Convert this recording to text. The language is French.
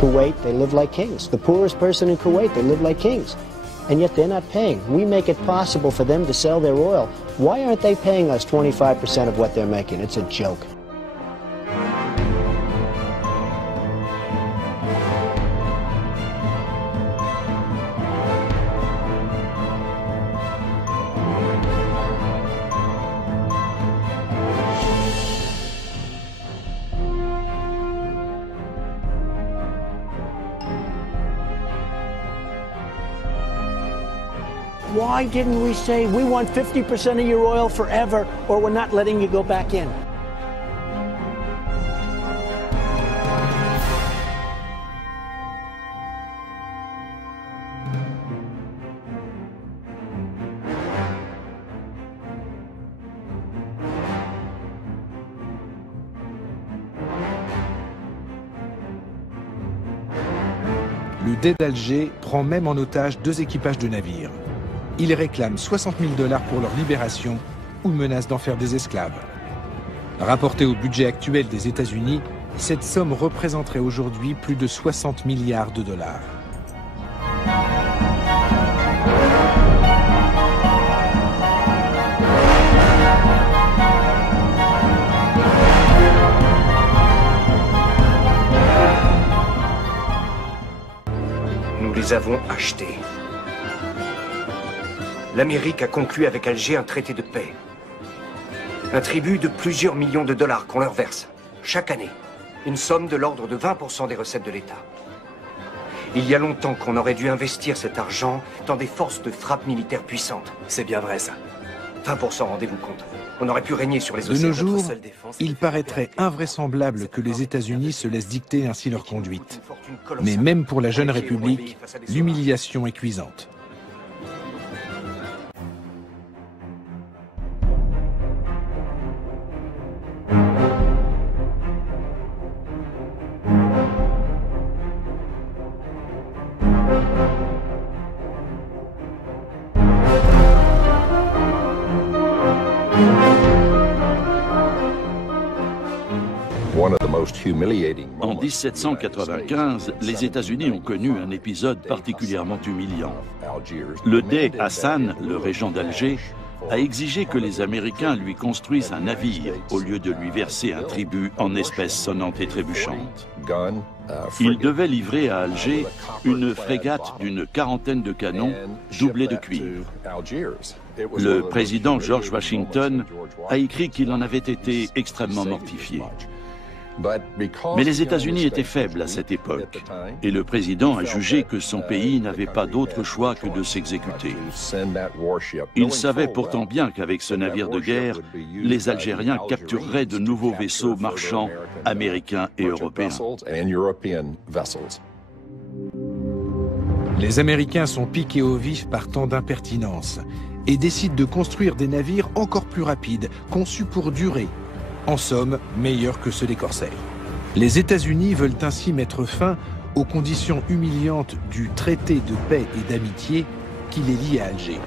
Kuwait, they live like kings. The poorest person in Kuwait, they live like kings. And yet they're not paying. We make it possible for them to sell their oil. Why aren't they paying us 25% of what they're making? It's a joke. Why didn't we say, we want 50% of your oil forever, or we're not letting you go back in? Le Dey d'Alger prend même en otage 2 équipages de navires. Ils réclament 60 000 $ pour leur libération ou menacent d'en faire des esclaves. Rapporté au budget actuel des États-Unis, cette somme représenterait aujourd'hui plus de 60 milliards de $. Nous les avons achetés. L'Amérique a conclu avec Alger un traité de paix. Un tribut de plusieurs millions de dollars qu'on leur verse, chaque année. Une somme de l'ordre de 20% des recettes de l'État. Il y a longtemps qu'on aurait dû investir cet argent dans des forces de frappe militaires puissantes. C'est bien vrai, ça. 20%, rendez-vous compte. On aurait pu régner sur les océans. De nos jours, il paraîtrait invraisemblable que les États-Unis se laissent dicter ainsi leur conduite. Mais même pour la jeune République, l'humiliation est cuisante. En 1795, les États-Unis ont connu un épisode particulièrement humiliant. Le Dey Hassan, le régent d'Alger, a exigé que les Américains lui construisent un navire au lieu de lui verser un tribut en espèces sonnantes et trébuchantes. Il devait livrer à Alger une frégate d'une 40aine de canons doublés de cuivre. Le président George Washington a écrit qu'il en avait été extrêmement mortifié. Mais les États-Unis étaient faibles à cette époque, et le président a jugé que son pays n'avait pas d'autre choix que de s'exécuter. Il savait pourtant bien qu'avec ce navire de guerre, les Algériens captureraient de nouveaux vaisseaux marchands américains et européens. Les Américains sont piqués au vif par tant d'impertinence et décident de construire des navires encore plus rapides, conçus pour durer. En somme, meilleurs que ceux des corsaires. Les États-Unis veulent ainsi mettre fin aux conditions humiliantes du traité de paix et d'amitié qui les lie à Alger.